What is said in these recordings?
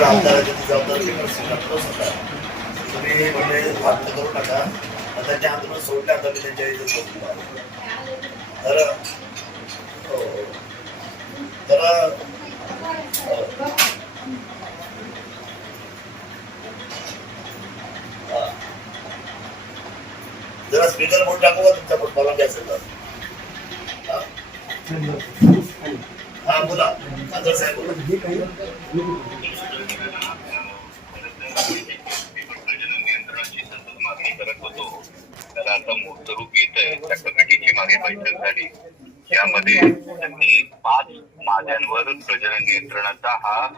पण आमदाराची जबाबदारी घेणार स्वीकारतो स्वतः तुम्ही म्हणजे भाग करू नका. आता त्या आंदोलन सोडलं आता मी त्यांच्या इथे तर हो. तर हो. जरा स्पीकर म्हणून टाकू का तुमचा पण? परवानगी असेल तर. हा? हा बोला. खासदार साहेब बोला. नियंत्रणाची सतत मागणी करत होतो त्याला आता मूर्त रूप येत आहे त्या कमिटीची मागे बैठक झाली यामध्ये त्यांनी पाच माद्यांवर प्रजनन नियंत्रणाचा हा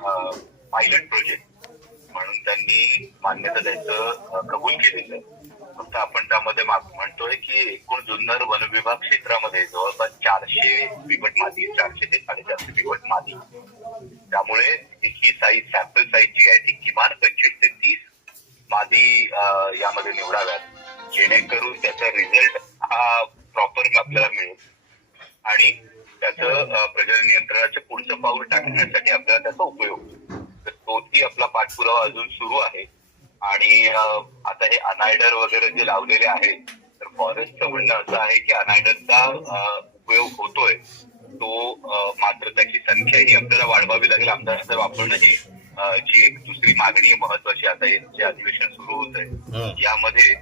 पायलट प्रोजेक्ट म्हणून त्यांनी मान्यता द्यायचं कबूल केलेलं आहे. फक्त आपण त्यामध्ये माग म्हणतोय की एकूण जुन्नर वन विभाग क्षेत्रामध्ये जवळपास चारशे बिबट मादी चारशे ते साडेचारशे बिबट मादी त्यामुळे ही साईज सॅम्पल साईज जी आहे ती किमान पंचवीस ते तीस मादी यामध्ये निवडाव्यात. जेणेकरून त्याचा रिझल्ट हा प्रॉपर आपल्याला मिळेल. आणि त्याचं प्रजनन नियंत्रणाचं पुढचं पाऊल टाकण्यासाठी आपल्याला त्याचा उपयोग तर तोही आपला पाठपुरावा अजून सुरू आहे. आणि आता हे अनायडर वगैरे जे लावलेले आहेत तर फॉरेस्टचं म्हणणं असं आहे की अनायडरचा उपयोग होतोय. तो मात्र त्याची संख्या ही आपल्याला वाढवावी लागेल आमदारांचं वापरणं ही जी एक दुसरी मागणी आहे महत्वाची आता जे अधिवेशन सुरू होत आहे. यामध्ये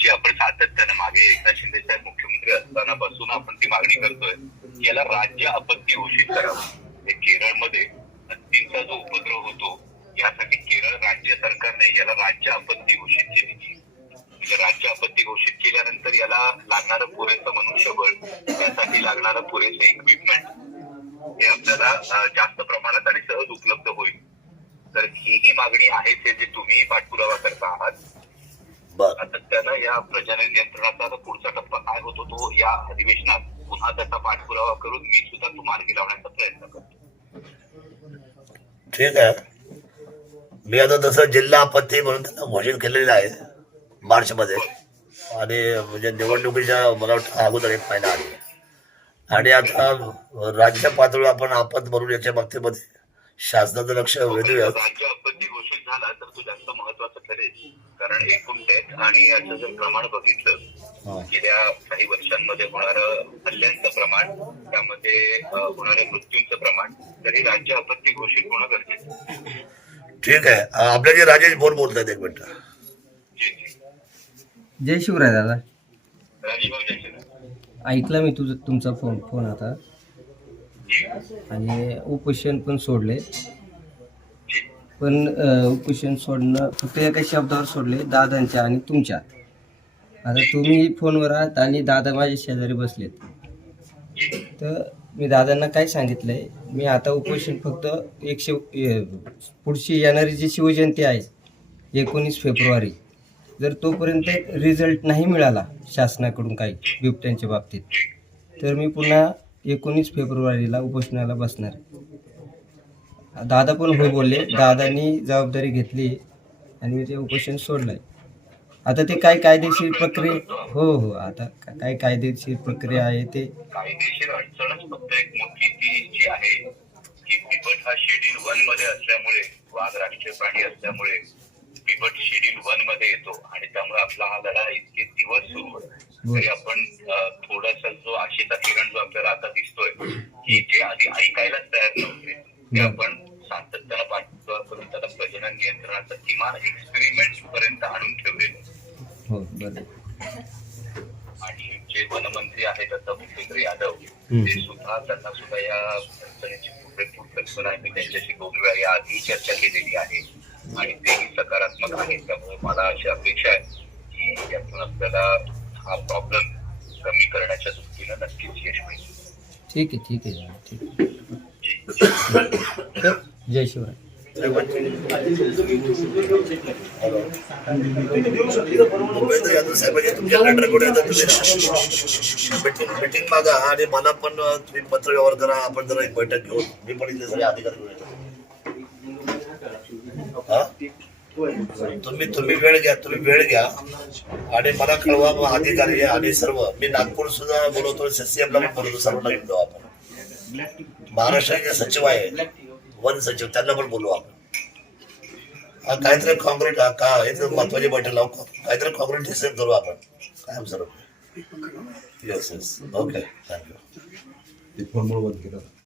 जी आपण सातत्यानं मागे एकनाथ शिंदे साहेब मुख्यमंत्री असताना पासून आपण ती मागणी करतोय की याला राज्य आपत्ती घोषित करावं. हे केरळमध्ये हत्तींचा जो उपद्रव होतो यासाठी केरळ राज्य सरकारने याला राज्य आपत्ती घोषित केली. म्हणजे राज्य आपत्ती घोषित केल्यानंतर याला लागणारं पुरेसं मनुष्यबळ त्यासाठी लागणारं पुरेसं इक्विपमेंट हे आपल्याला जास्त प्रमाणात आणि सहज उपलब्ध होईल. तर ही ही मागणी आहे ते जे तुम्ही पाठपुरावा करता आहात. सातत्यानं या प्रजनन नियंत्रणाचा आता पुढचा टप्पा काय होतो तो या अधिवेशनात पुन्हा त्याचा पाठपुरावा करून मी सुद्धा तो मार्गी लावण्याचा प्रयत्न करतो. ठीक आहे. मी आता तसं जिल्हा आपत्ती म्हणून त्यांना घोषित केलेलं आहे मार्च मध्ये आणि म्हणजे निवडणुकीच्या मला वाटतं अगोदर एक महिना आली आणि आता राज्य पातळीवर आपण आपत म्हणून याच्या बाबतीमध्ये शासनाचं लक्ष वेधूया कारण एकूण डेथ आणि याचं जर प्रमाण बघितलं गेल्या काही वर्षांमध्ये होणारं हल्ल्यांचं प्रमाण त्यामध्ये अ, होणाऱ्या मृत्यूंचं प्रमाण तरी राज्य आपत्ती घोषित होणं गरजेचं. ठीक आहे. अं, आपले जे राजेश बोर बोलतात एक मिनिट. जय शिवराय दादा. ऐकला मी तुझं तुमचा फोन फोन आता. आणि उपोषण पण सोडले. पण उपोषण सोडणं फक्त एका शब्दावर सोडले दादांच्या आणि तुमच्या. आता तुम्ही फोनवर आहात आणि दादा माझ्या शेजारी बसलेत. तर मी दादांना काय सांगितलंय मी आता उपोषण फक्त एकशे पुढची येणारी जी शिवजयंती आहे एकोणीस फेब्रुवारी. जर तोपर्यंत रिझल्ट नाही मिळाला शासनाकडून काही बिबट्यांच्या बाबतीत तर मी पुन्हा एकोणीस फेब्रुवारीला उपोषणाला बसणार. दादा पण हो बोलले दादांनी जबाबदारी घेतली आणि मी ते उपोषण सोडलंय. आता ते काय कायदेशीर प्रक्रिया हो हो आता काय कायदेशीर प्रक्रिया आहे ते. कायदेशीर अडचणच फक्त एक मोठी ती जी आहे की बिबट हा शेड्यूल वनमध्ये असल्यामुळे वाघ राष्ट्रीय प्राणी असल्यामुळे बिबट शेड्यूल वनमध्ये येतो आणि त्यामुळे आपला हा लढा इतके दिवस सुरू आहे तरी आपण थोडासा जो आशेचा किरण जो आपल्याला आता दिसतोय की जे आधी ऐकायलाच तयार नव्हते ते आपण सातत्यानं पाठपुरावा करून त्याला प्रजनन नियंत्रणाचा किमान एक्सपेरिमेंट पर्यंत आणून ठेवलेलं आहे. हो आणि जे वनमंत्री आहेत आता भूपेंद्र यादव. ते सुद्धा त्यांना सुद्धा या अडचणीची पुरेपूर कल्पना आहे. मी त्यांच्याशी दोन वेळा या आधी चर्चा केलेली आहे. आणि तेही सकारात्मक आहेत त्यामुळे मला अशी अपेक्षा आहे की यातून आपल्याला हा प्रॉब्लेम कमी करण्याच्या दृष्टीनं नक्कीच यश मिळेल. ठीक आहे ठीक आहे. ठीक आहे. जय शिवराय. मीटिंग मीटिंग मागा आणि मला पण तुम्ही पत्र व्यवहार करा. आपण जरा एक बैठक घेऊन मी पण इथले सगळे अधिकारी घेऊन येतो? तुम्ही तुम्ही वेळ घ्या तुम्ही वेळ घ्या. आणि मला कळवा मग अधिकारी आणि सर्व. मी नागपूर सुद्धा बोलवतो सीसीएमला पण बोलवतो सर्वांना घेतो आपण. महाराष्ट्राचे सचिव आहे वन सचिव त्यांना पण बोलू आपण. हा, काहीतरी कॉन्क्रीट का तर महत्वाची बैठक लावू काहीतरी कॉन्क्रीट डिसिजन करू आपण. कायम सर्व. Yes yes okay thank you